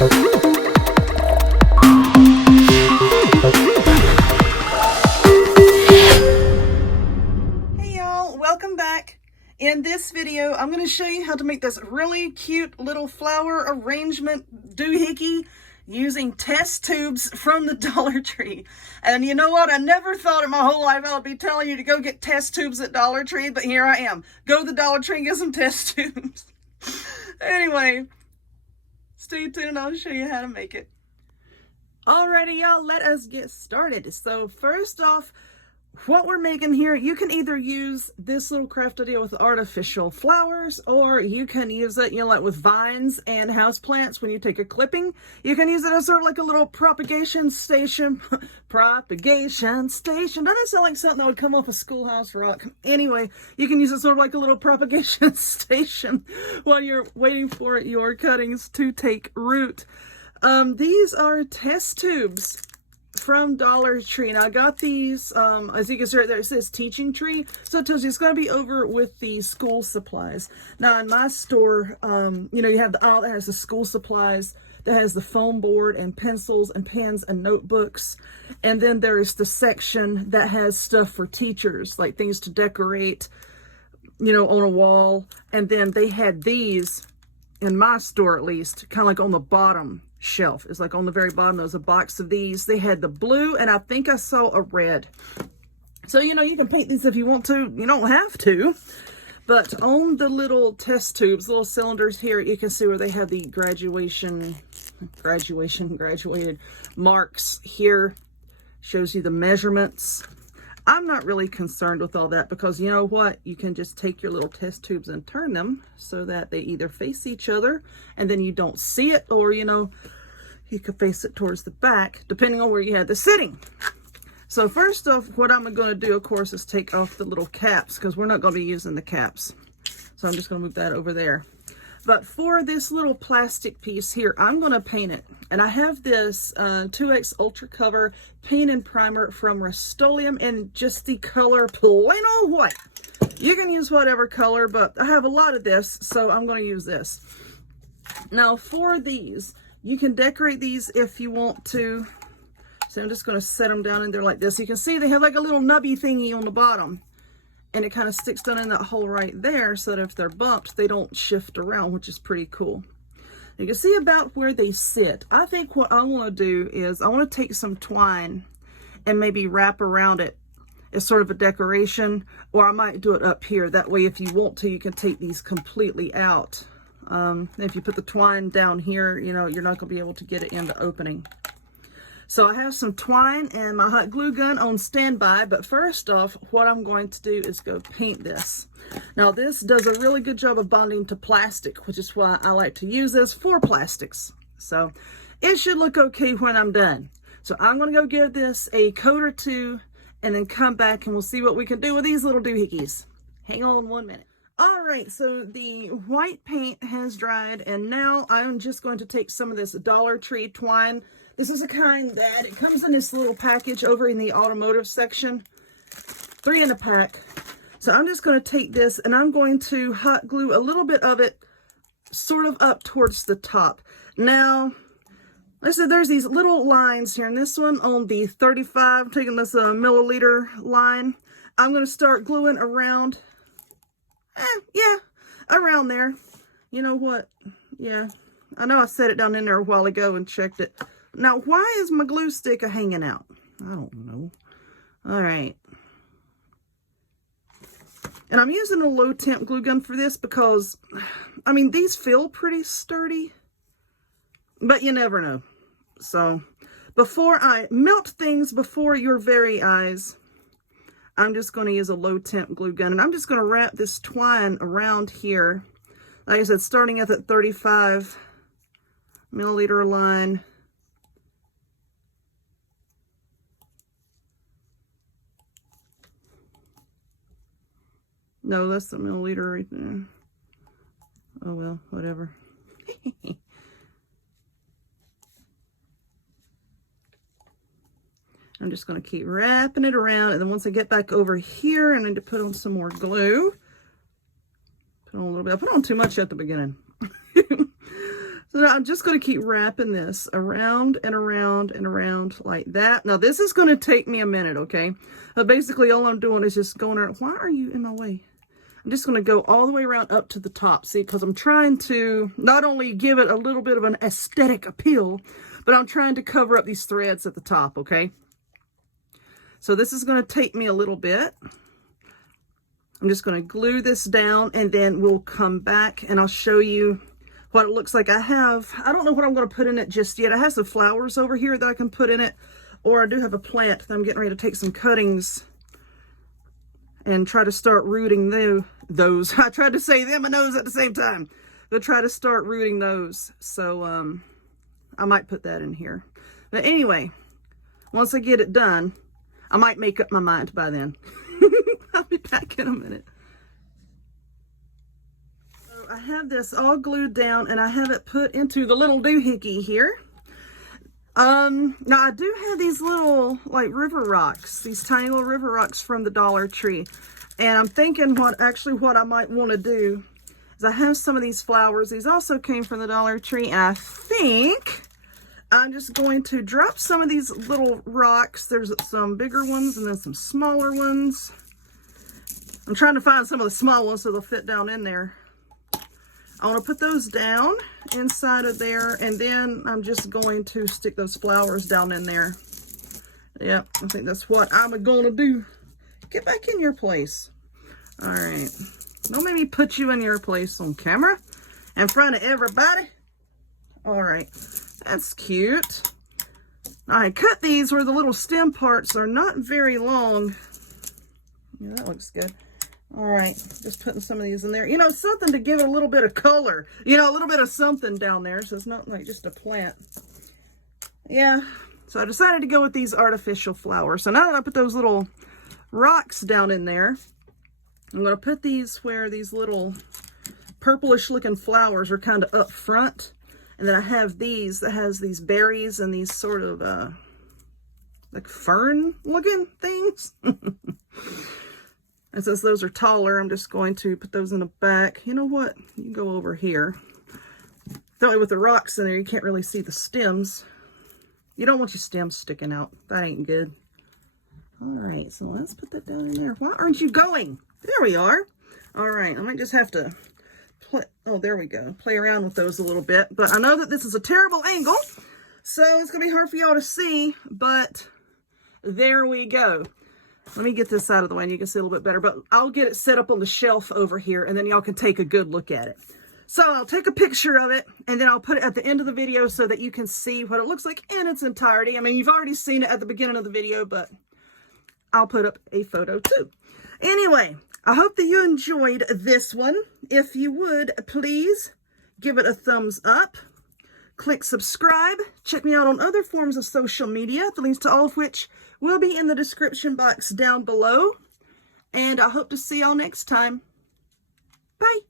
Welcome back. In this video, I'm going to show you how to make this really cute little flower arrangement doohickey using test tubes from the Dollar Tree. And you know what? I never thought in my whole life I would be telling you to go get test tubes at Dollar Tree, but here I am. Go to the Dollar Tree and get some test tubes. Anyway, stay tuned. I'll show you how to make it. Alrighty, y'all, let us get started. So first off, what we're making here, you can either use this little craft idea with artificial flowers, or you can use it, like with vines and houseplants. When you take a clipping, you can use it as sort of like a little propagation station. Propagation station. Doesn't it sound like something that would come off a Schoolhouse Rock? Anyway, you can use it sort of like a little propagation station while you're waiting for your cuttings to take root. These are test tubes from Dollar Tree. Now I got these, as you can see right there, it says teaching tree. So it tells you it's going to be over with the school supplies. Now in my store, you have the aisle that has the school supplies, that has the foam board and pencils and pens and notebooks. And then there's the section that has stuff for teachers, like things to decorate, on a wall. And then they had these, in my store at least, kind of like on the bottom shelf. It's like on the very bottom, there's a box of these. They had the blue, and I think I saw a red. So, you can paint these if you want to. You don't have to. But on the little test tubes, little cylinders here, you can see where they have the graduated marks here. Shows you the measurements. I'm not really concerned with all that because you know what? You can just take your little test tubes and turn them so that they either face each other and then you don't see it, or, you could face it towards the back, depending on where you had the sitting. So first off, what I'm going to do, of course, is take off the little caps because we're not going to be using the caps. So I'm just going to move that over there. But for this little plastic piece here, I'm going to paint it. And I have this 2X Ultra Cover paint and primer from Rust-Oleum in just the color plain old white. You can use whatever color, but I have a lot of this, so I'm going to use this. Now for these, you can decorate these if you want to. So I'm just going to set them down in there like this. You can see they have like a little nubby thingy on the bottom. And it kind of sticks down in that hole right there so that if they're bumped, they don't shift around, which is pretty cool. You can see about where they sit. I think what I want to do is I want to take some twine and maybe wrap around it as sort of a decoration, or I might do it up here. That way, if you want to, you can take these completely out. If you put the twine down here, you're not going to be able to get it in the opening. So I have some twine and my hot glue gun on standby, but first off, what I'm going to do is go paint this. Now this does a really good job of bonding to plastic, which is why I like to use this for plastics. So it should look okay when I'm done. So I'm going to go give this a coat or two and then come back and we'll see what we can do with these little doohickeys. Hang on 1 minute. All right, so the white paint has dried, and now I'm just going to take some of this Dollar Tree twine. This is a kind that it comes in this little package over in the automotive section. 3 in a pack. So I'm just going to take this and I'm going to hot glue a little bit of it sort of up towards the top. Now, like I said, there's these little lines here, and this one on the 35, I'm taking this milliliter line. I'm going to start gluing around, around there. You know what? Yeah, I know I set it down in there a while ago and checked it. Now, why is my glue stick hanging out? I don't know. All right. And I'm using a low temp glue gun for this because, these feel pretty sturdy, but you never know. So, before I melt things before your very eyes, I'm just going to use a low temp glue gun. And I'm just going to wrap this twine around here. Like I said, starting at that 35 milliliter line. No, that's the milliliter right there. Oh well, whatever. I'm just going to keep wrapping it around, and then once I get back over here, I need to put on some more glue. Put on a little bit. I put on too much at the beginning. So now I'm just going to keep wrapping this around and around and around like that. Now this is going to take me a minute, okay? But basically all I'm doing is just going around. Why are you in my way? I'm just going to go all the way around up to the top, see, because I'm trying to not only give it a little bit of an aesthetic appeal, but I'm trying to cover up these threads at the top, okay? So this is going to take me a little bit. I'm just going to glue this down, and then we'll come back and I'll show you what it looks like. I don't know what I'm going to put in it just yet. I have some flowers over here that I can put in it, or I do have a plant that I'm getting ready to take some cuttings and try to start rooting those. I tried to say them and those at the same time. But try to start rooting those. So I might put that in here. But anyway, once I get it done, I might make up my mind by then. I'll be back in a minute. So I have this all glued down, and I have it put into the little doohickey here. Now I do have these little like river rocks, these tiny little river rocks from the Dollar Tree. And I'm thinking what I might want to do is I have some of these flowers. These also came from the Dollar Tree. And I think I'm just going to drop some of these little rocks. There's some bigger ones and then some smaller ones. I'm trying to find some of the small ones so they'll fit down in there. I want to put those down inside of there, and then I'm just going to stick those flowers down in there. Yep, I think that's what I'm going to do. Get back in your place. All right. Don't make me put you in your place on camera in front of everybody. All right. That's cute. I cut these where the little stem parts are not very long. Yeah, that looks good. All right, just putting some of these in there. You know, something to give it a little bit of color. You know, a little bit of something down there, so it's not like just a plant. Yeah, so I decided to go with these artificial flowers. So now that I put those little rocks down in there, I'm going to put these where these little purplish looking flowers are kind of up front. And then I have these that has these berries and these sort of like fern looking things. And since those are taller, I'm just going to put those in the back. You know what? You can go over here. That way with the rocks in there, you can't really see the stems. You don't want your stems sticking out. That ain't good. All right, so let's put that down in there. Why aren't you going? There we are. All right, I might just have to play. Oh, there we go. Play around with those a little bit. But I know that this is a terrible angle, so it's going to be hard for y'all to see, but there we go. Let me get this out of the way and you can see a little bit better, but I'll get it set up on the shelf over here and then y'all can take a good look at it. So I'll take a picture of it and then I'll put it at the end of the video so that you can see what it looks like in its entirety. I mean, you've already seen it at the beginning of the video, but I'll put up a photo too. Anyway, I hope that you enjoyed this one. If you would, please give it a thumbs up. Click subscribe. Check me out on other forms of social media, the links to all of which will be in the description box down below. And I hope to see y'all next time. Bye.